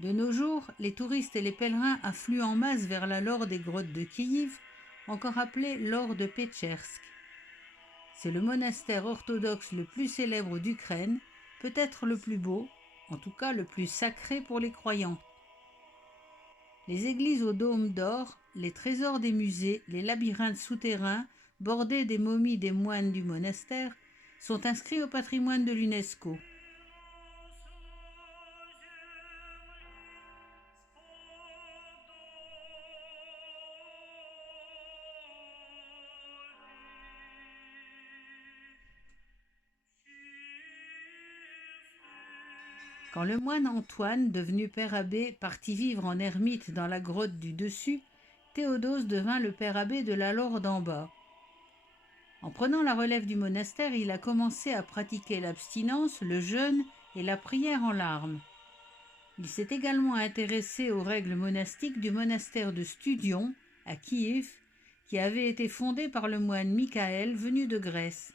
De nos jours, les touristes et les pèlerins affluent en masse vers la lore des grottes de Kiev, encore appelée l'or de Pechersk. C'est le monastère orthodoxe le plus célèbre d'Ukraine, peut-être le plus beau, en tout cas le plus sacré pour les croyants. Les églises au dôme d'or, les trésors des musées, les labyrinthes souterrains bordés des momies des moines du monastère sont inscrits au patrimoine de l'UNESCO. Quand le moine Antoine, devenu père abbé, partit vivre en ermite dans la grotte du dessus, Théodose devint le père abbé de la Laure d'en bas. En prenant la relève du monastère, il a commencé à pratiquer l'abstinence, le jeûne et la prière en larmes. Il s'est également intéressé aux règles monastiques du monastère de Studion, à Kiev, qui avait été fondé par le moine Michael venu de Grèce.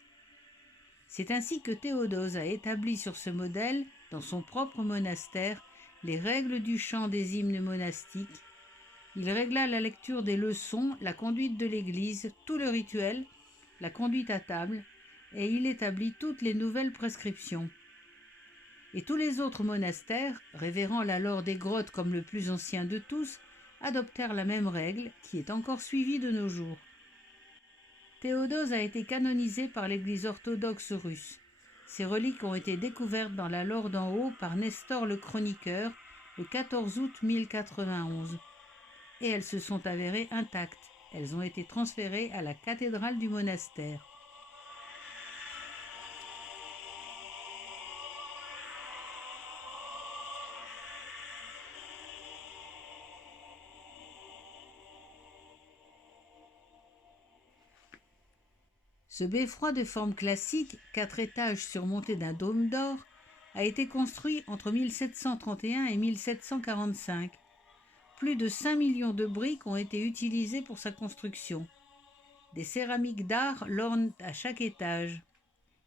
C'est ainsi que Théodose a établi sur ce modèle, son propre monastère, les règles du chant des hymnes monastiques. Il régla la lecture des leçons, la conduite de l'Église, tout le rituel, la conduite à table, et il établit toutes les nouvelles prescriptions. Et tous les autres monastères, révérant la lore des grottes comme le plus ancien de tous, adoptèrent la même règle qui est encore suivie de nos jours. Théodose a été canonisé par l'Église orthodoxe russe. Ses reliques ont été découvertes dans la Lore d'en haut par Nestor le chroniqueur le 14 août 1091. Et elles se sont avérées intactes. Elles ont été transférées à la cathédrale du monastère. Ce beffroi de forme classique, quatre étages surmonté d'un dôme d'or, a été construit entre 1731 et 1745. Plus de 5 millions de briques ont été utilisées pour sa construction. Des céramiques d'art l'ornent à chaque étage.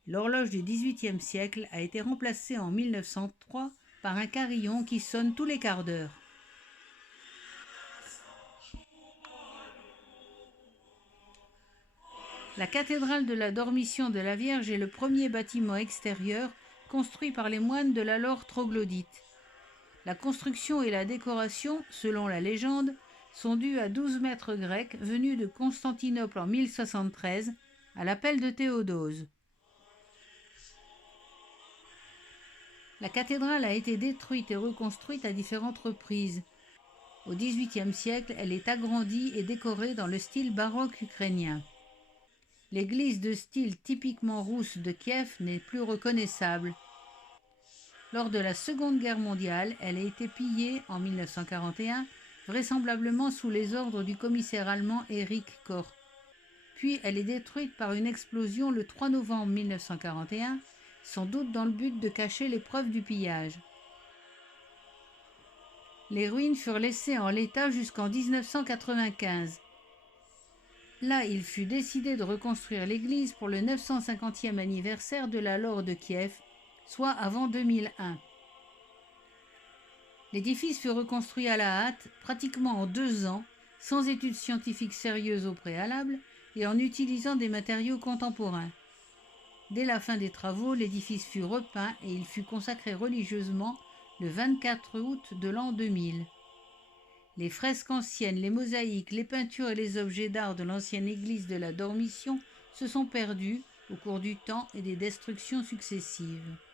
L'horloge du XVIIIe siècle a été remplacée en 1903 par un carillon qui sonne tous les quarts d'heure. La cathédrale de la Dormition de la Vierge est le premier bâtiment extérieur construit par les moines de la Laure troglodyte. La construction et la décoration, selon la légende, sont dues à douze maîtres grecs venus de Constantinople en 1073 à l'appel de Théodose. La cathédrale a été détruite et reconstruite à différentes reprises. Au XVIIIe siècle, elle est agrandie et décorée dans le style baroque ukrainien. L'église de style typiquement rousse de Kiev n'est plus reconnaissable. Lors de la Seconde Guerre mondiale, elle a été pillée en 1941, vraisemblablement sous les ordres du commissaire allemand Erich Koch. Puis elle est détruite par une explosion le 3 novembre 1941, sans doute dans le but de cacher les preuves du pillage. Les ruines furent laissées en l'état jusqu'en 1995. Là, il fut décidé de reconstruire l'église pour le 950e anniversaire de la Laure de Kiev, soit avant 2001. L'édifice fut reconstruit à la hâte, pratiquement en deux ans, sans études scientifiques sérieuses au préalable et en utilisant des matériaux contemporains. Dès la fin des travaux, l'édifice fut repeint et il fut consacré religieusement le 24 août de l'an 2000. Les fresques anciennes, les mosaïques, les peintures et les objets d'art de l'ancienne église de la Dormition se sont perdus au cours du temps et des destructions successives.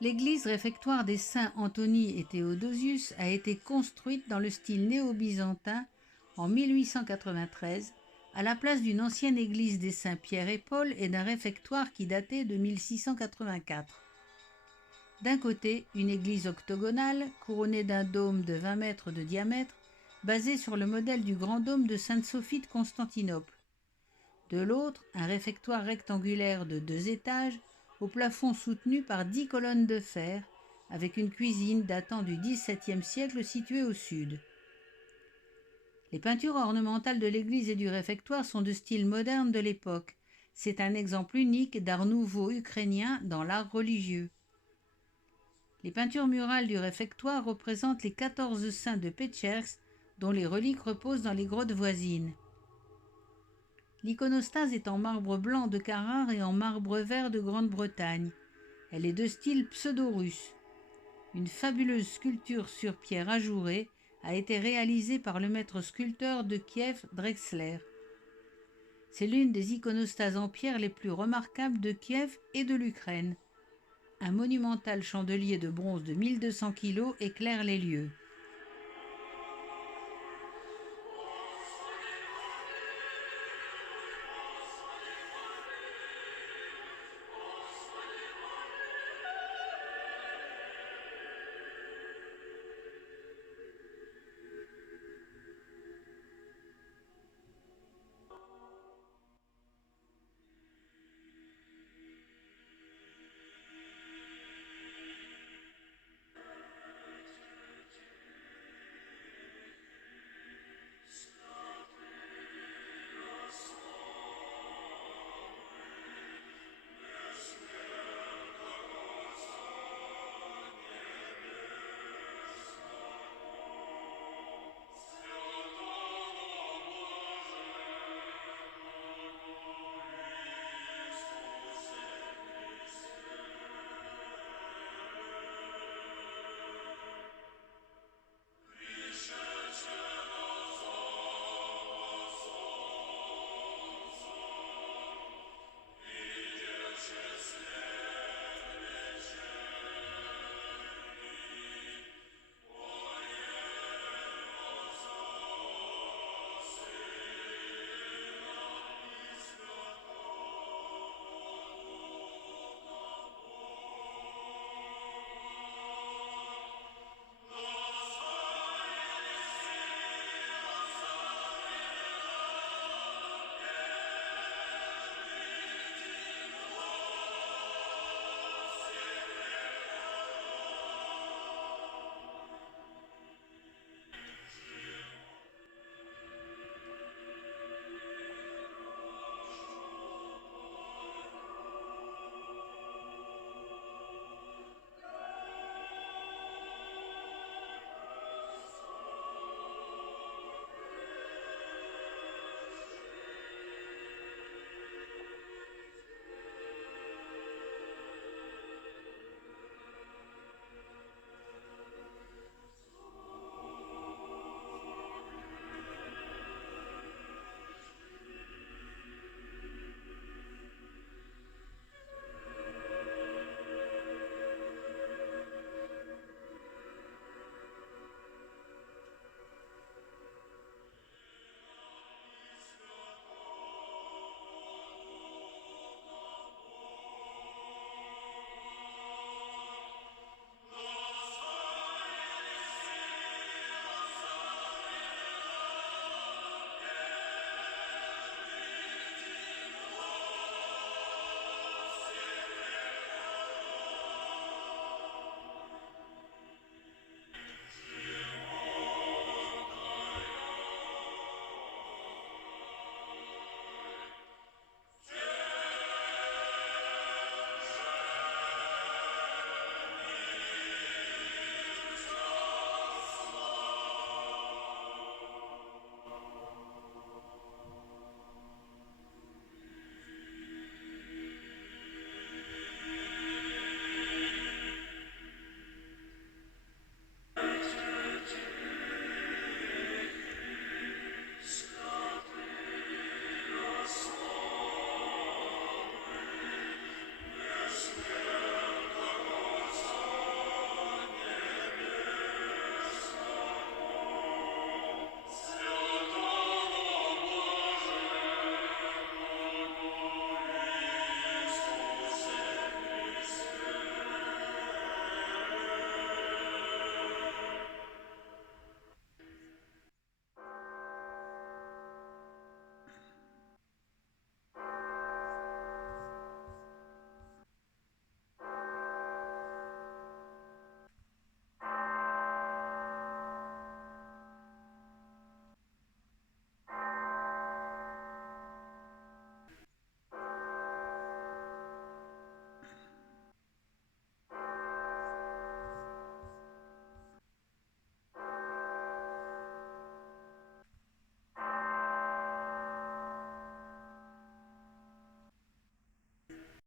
L'église réfectoire des saints Anthony et Théodosius a été construite dans le style néo-byzantin en 1893 à la place d'une ancienne église des saints Pierre et Paul et d'un réfectoire qui datait de 1684. D'un côté, une église octogonale couronnée d'un dôme de 20 mètres de diamètre, basé sur le modèle du grand dôme de Sainte-Sophie de Constantinople. De l'autre, un réfectoire rectangulaire de deux étages, au plafond soutenu par dix colonnes de fer, avec une cuisine datant du XVIIe siècle située au sud. Les peintures ornementales de l'église et du réfectoire sont de style moderne de l'époque. C'est un exemple unique d'art nouveau ukrainien dans l'art religieux. Les peintures murales du réfectoire représentent les quatorze saints de Petchers, dont les reliques reposent dans les grottes voisines. L'iconostase est en marbre blanc de Carrare et en marbre vert de Grande-Bretagne. Elle est de style pseudo-russe. Une fabuleuse sculpture sur pierre ajourée a été réalisée par le maître sculpteur de Kiev Drexler. C'est l'une des iconostases en pierre les plus remarquables de Kiev et de l'Ukraine. Un monumental chandelier de bronze de 1200 kg éclaire les lieux.